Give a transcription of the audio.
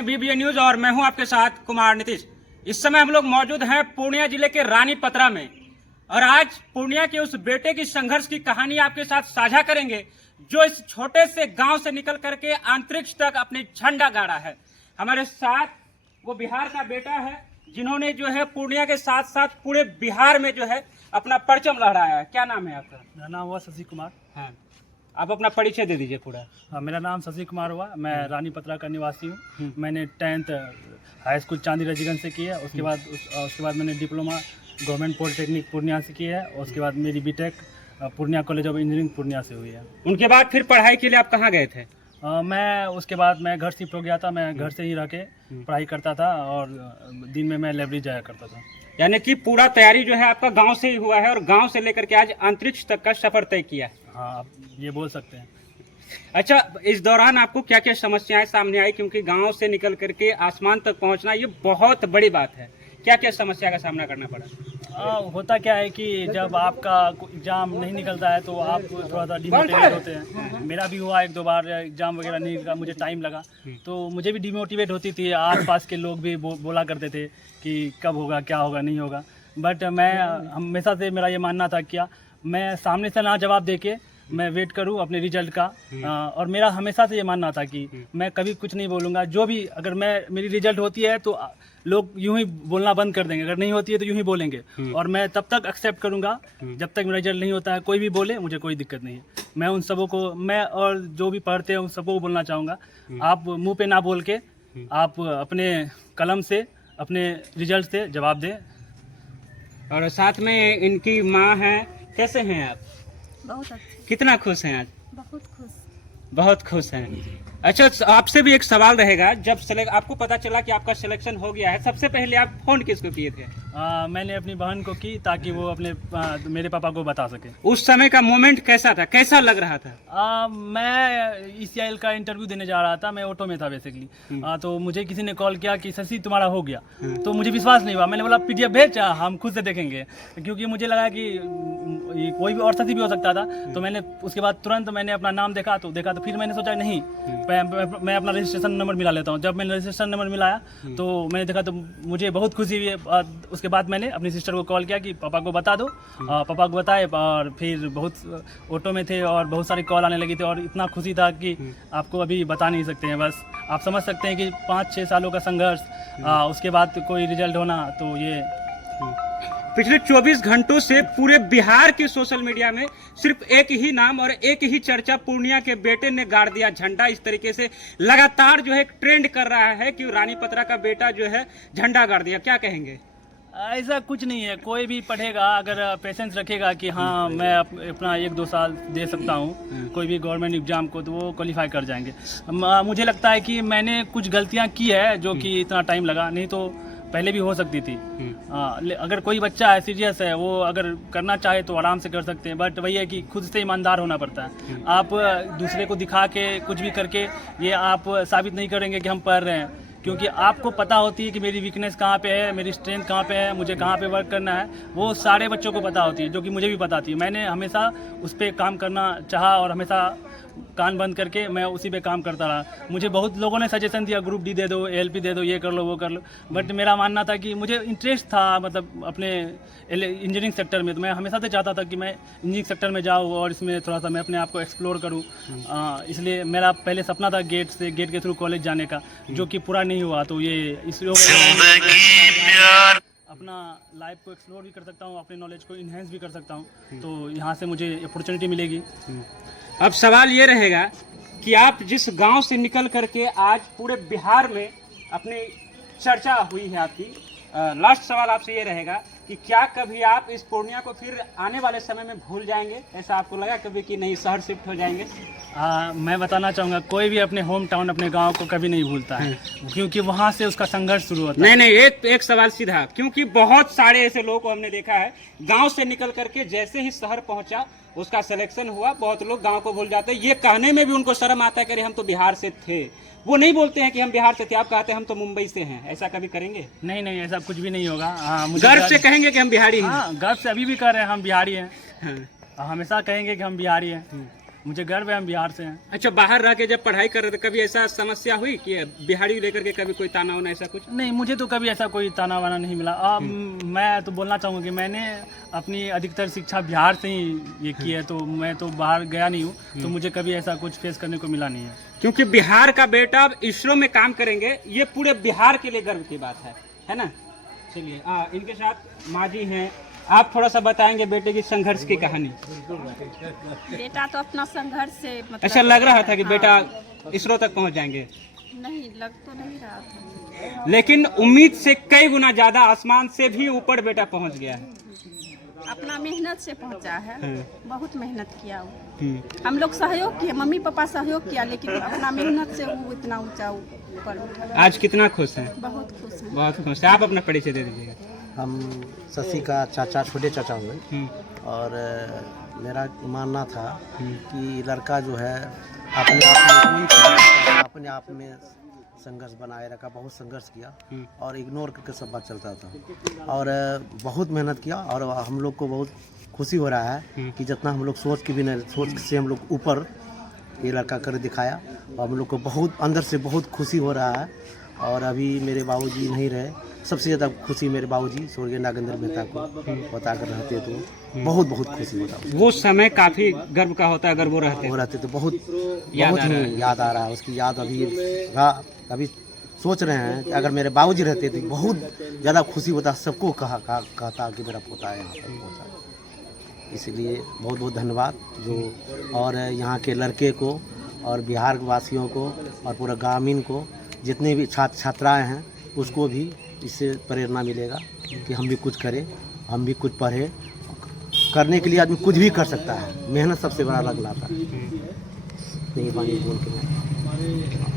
हैं BBA news और मैं हूं आपके साथ कुमार नीतीश। इस समय हम लोग मौजूद हैं पूर्णिया जिले के रानीपत्रा में और आज पूर्णिया के उस बेटे की संघर्ष की कहानी आपके साथ साझा करेंगे जो इस छोटे से गांव से निकल करके अंतरिक्ष तक अपने झंडा गाड़ा है। हमारे साथ वो बिहार का बेटा है जिन्होंने जो है पूर्णिया के साथ साथ पूरे बिहार में जो है अपना परचम लहराया है। क्या नाम है आपका? मेरा नाम हुआ शशि कुमार। हाँ, आप अपना परिचय दे दीजिए पूरा। हाँ, मेरा नाम शशि कुमार हुआ। मैं रानीपत्रा का निवासी हूँ। मैंने 10th हाई स्कूल चांदी रेजिडेंस से की है। उसके बाद मैंने डिप्लोमा गवर्नमेंट पॉलिटेक्निक पूर्णिया से की है। उसके बाद मेरी BTech Purnia college of engineering Purnia से हुई है। उनके बाद फिर पढ़ाई के लिए आप कहाँ गए थे? उसके बाद मैं घर शिफ्ट हो गया था। मैं घर से ही रह के पढ़ाई करता था और दिन में मैं लाइब्रेरी जाया करता था। यानी कि पूरा तैयारी जो है आपका गांव से ही हुआ है और गांव से लेकर के आज अंतरिक्ष तक का सफर तय किया है। हाँ, आप ये बोल सकते हैं। अच्छा, इस दौरान आपको क्या क्या समस्याएं सामने आई? क्योंकि गांव से निकल करके आसमान तक पहुंचना ये बहुत बड़ी बात है। क्या क्या समस्या का सामना करना पड़ा? होता क्या है कि जब आपका एग्ज़ाम नहीं निकलता है तो आप थोड़ा सा डिमोटिवेट होते हैं। मेरा भी हुआ 1-2 बार एग्ज़ाम वगैरह नहीं निकला, मुझे टाइम लगा तो मुझे भी डिमोटिवेट होती थी। आसपास के लोग भी बोला करते थे कि कब होगा, क्या होगा, नहीं होगा। बट मैं हमेशा से मेरा ये मानना था क्या मैं सामने से ना जवाब दे के मैं वेट करूं अपने रिजल्ट का। और मेरा हमेशा से ये मानना था कि मैं कभी कुछ नहीं बोलूँगा। जो भी अगर मेरी रिजल्ट होती है तो लोग यूं ही बोलना बंद कर देंगे, अगर नहीं होती है तो यूं ही बोलेंगे। और मैं तब तक एक्सेप्ट करूँगा जब तक मेरा रिजल्ट नहीं होता है। कोई भी बोले, मुझे कोई दिक्कत नहीं है। मैं उन सबों को, मैं और जो भी पढ़ते हैं उन सबको बोलना चाहूँगा, आप मुँह पे ना बोल के आप अपने कलम से अपने रिजल्ट से जवाब दें। और साथ में इनकी माँ है, कैसे हैं आप? बहुत अच्छे। कितना खुश हैं आज? बहुत खुश। बहुत खुश हैं। अच्छा, आपसे भी एक सवाल रहेगा। जब आपको पता चला कि आपका सिलेक्शन हो गया है, सबसे पहले आप फोन किसको किए थे? मैंने अपनी बहन को की ताकि वो अपने मेरे पापा को बता सके। उस समय का मोमेंट कैसा था, कैसा लग रहा था? मैं ECIL का इंटरव्यू देने जा रहा था। मैं ऑटो में था बेसिकली। तो मुझे किसी ने कॉल किया कि शशि तुम्हारा हो गया। तो मुझे विश्वास नहीं हुआ। मैंने बोला PDF भेज, हम खुद से देखेंगे, क्योंकि मुझे लगा कि कोई भी और शशि भी हो सकता था। तो मैंने उसके बाद तुरंत मैंने अपना नाम देखा तो फिर मैंने सोचा नहीं, मैं अपना रजिस्ट्रेशन नंबर मिला लेता हूँ। जब मैंने रजिस्ट्रेशन नंबर मिलाया तो मैंने देखा तो मुझे बहुत खुशी हुई। उसके बाद मैंने अपनी सिस्टर को कॉल किया कि पापा को बता दो। पापा को बताए और फिर बहुत ऑटो में थे और बहुत सारी कॉल आने लगी थी और इतना खुशी था कि आपको अभी बता नहीं सकते हैं। बस आप समझ सकते हैं कि 5-6 सालों का संघर्ष, उसके बाद कोई रिजल्ट होना, तो ये पिछले 24 घंटों से पूरे बिहार के सोशल मीडिया में सिर्फ एक ही नाम और एक ही चर्चा, पूर्णिया के बेटे ने गाड़ दिया झंडा। इस तरीके से लगातार जो है ट्रेंड कर रहा है कि रानीपत्रा का बेटा जो है झंडा गाड़ दिया। क्या कहेंगे? ऐसा कुछ नहीं है। कोई भी पढ़ेगा, अगर पेशेंस रखेगा कि हाँ मैं अपना 1-2 साल दे सकता हूँ कोई भी गवर्नमेंट एग्जाम को, तो वो क्वालिफाई कर जाएंगे। मुझे लगता है कि मैंने कुछ गलतियाँ की है जो कि इतना टाइम लगा, नहीं तो पहले भी हो सकती थी। अगर कोई बच्चा है सीरियस है, वो अगर करना चाहे तो आराम से कर सकते हैं। बट वही है कि खुद से ईमानदार होना पड़ता है। आप दूसरे को दिखा के कुछ भी करके ये आप साबित नहीं करेंगे कि हम पढ़ रहे हैं, क्योंकि आपको पता होती है कि मेरी वीकनेस कहाँ पे है, मेरी स्ट्रेंथ कहाँ पे है, मुझे कहाँ पे वर्क करना है। वो सारे बच्चों को पता होती है, जो कि मुझे भी पता थी। मैंने हमेशा उस पर काम करना चाहा और हमेशा कान बंद करके मैं उसी पे काम करता रहा। मुझे बहुत लोगों ने सजेशन दिया, ग्रुप डी दे दो, ALP दे दो, ये कर लो, वो कर लो। बट मेरा मानना था कि मुझे इंटरेस्ट था मतलब अपने इंजीनियरिंग सेक्टर में। तो मैं हमेशा से चाहता था कि मैं इंजीनियरिंग सेक्टर में जाऊँ और इसमें थोड़ा सा मैं अपने आप को एक्सप्लोर करूँ। इसलिए मेरा पहले सपना था गेट के थ्रू कॉलेज जाने का, जो कि पूरा नहीं हुआ। तो ये इस अपना लाइफ को एक्सप्लोर भी कर सकता हूँ, अपने नॉलेज को इन्हेंस भी कर सकता हूँ। तो यहाँ से मुझे अपॉर्चुनिटी मिलेगी। अब सवाल ये रहेगा कि आप जिस गांव से निकल करके आज पूरे बिहार में अपनी चर्चा हुई है आपकी, लास्ट सवाल आपसे ये रहेगा कि क्या कभी आप इस पूर्णिया को फिर आने वाले समय में भूल जाएंगे? ऐसा आपको लगा कभी कि नहीं, शहर शिफ्ट हो जाएंगे? मैं बताना चाहूँगा, कोई भी अपने होम टाउन, अपने गांव को कभी नहीं भूलता है, क्योंकि वहाँ से उसका संघर्ष शुरू होता है। नहीं, एक सवाल सीधा, क्योंकि बहुत सारे ऐसे लोगों को हमने देखा है गांव से निकल करके जैसे ही शहर पहुंचा, उसका सिलेक्शन हुआ, बहुत लोग गांव को भूल जाते हैं। ये कहने में भी उनको शर्म आता है कि हम तो बिहार से थे। वो नहीं बोलते हैं कि हम बिहार से थे, आप कहते हैं हम तो मुंबई से हैं। ऐसा कभी करेंगे? नहीं, ऐसा कुछ भी नहीं होगा। गर्व से कहेंगे कि हम बिहारी हैं। हाँ, गर्व से अभी भी कर रहे हैं, हम बिहारी हैं। हमेशा कहेंगे कि हम बिहारी हैं। मुझे गर्व है हम बिहार से हैं। अच्छा, बाहर रह के जब पढ़ाई कर रहे थे कभी ऐसा समस्या हुई कि बिहारी लेकर के कभी कोई ताना वाना ऐसा कुछ? नहीं, मुझे तो कभी ऐसा कोई ताना वाना नहीं मिला। मैं तो बोलना चाहूँगा कि मैंने अपनी अधिकतर शिक्षा बिहार से ही ये की है, तो मैं तो बाहर गया नहीं हूँ, तो मुझे कभी ऐसा कुछ फेस करने को मिला नहीं है। क्योंकि बिहार का बेटा अब इसरो में काम करेंगे, ये पूरे बिहार के लिए गर्व की बात है ना? चलिए, इनके साथ माँ जी हैं, आप थोड़ा सा बताएंगे बेटे की संघर्ष की कहानी। बेटा तो अपना संघर्ष से मतलब ऐसा लग रहा था कि बेटा इसरो तक पहुंच जाएंगे, नहीं लग तो नहीं रहा था, लेकिन उम्मीद से कई गुना ज्यादा, आसमान से भी ऊपर बेटा पहुंच गया है। अपना मेहनत से पहुंचा है, हाँ। बहुत मेहनत किया वो। हम लोग सहयोग किए, मम्मी पापा सहयोग किया, लेकिन अपना मेहनत से वो इतना ऊंचा ऊपर उठा। आज कितना खुश हैं? बहुत खुश हैं। बहुत खुश है। आप अपना परिचय दे दीजिएगा। हम शशि का चाचा, छोटे चाचा हुए, और मेरा मानना था कि लड़का जो है अपने आप में संघर्ष बनाए रखा, बहुत संघर्ष किया और इग्नोर करके सब बात चलता था, और बहुत मेहनत किया। और हम लोग को बहुत खुशी हो रहा है कि जितना हम लोग सोच के भी नहीं, सोच से हम लोग ऊपर ये लड़का कर दिखाया, और हम लोग को बहुत अंदर से बहुत खुशी हो रहा है। और अभी मेरे बाबूजी नहीं रहे, सबसे ज़्यादा खुशी मेरे बाबूजी स्वर्गीय नागेंद्र मेहता को बता कर रहते तो बहुत बहुत खुशी होता। वो समय काफी गर्व का होता है, अगर वो रहते तो बहुत ही याद आ रहा है, उसकी याद अभी सोच रहे हैं कि अगर मेरे बाबूजी रहते तो बहुत ज़्यादा खुशी होता, सबको कहता कि मेरा पोता यहाँ पर पहुँचा। इसलिए बहुत बहुत धन्यवाद जो, और यहाँ के लड़के को और बिहार वासियों को और पूरा ग्रामीण को, जितने भी छात्र छात्राएँ हैं, उसको भी इससे प्रेरणा मिलेगा कि हम भी कुछ करें, हम भी कुछ पढ़ें। करने के लिए आदमी कुछ भी कर सकता है, मेहनत सबसे बड़ा लग लाता है। नहीं, बोल के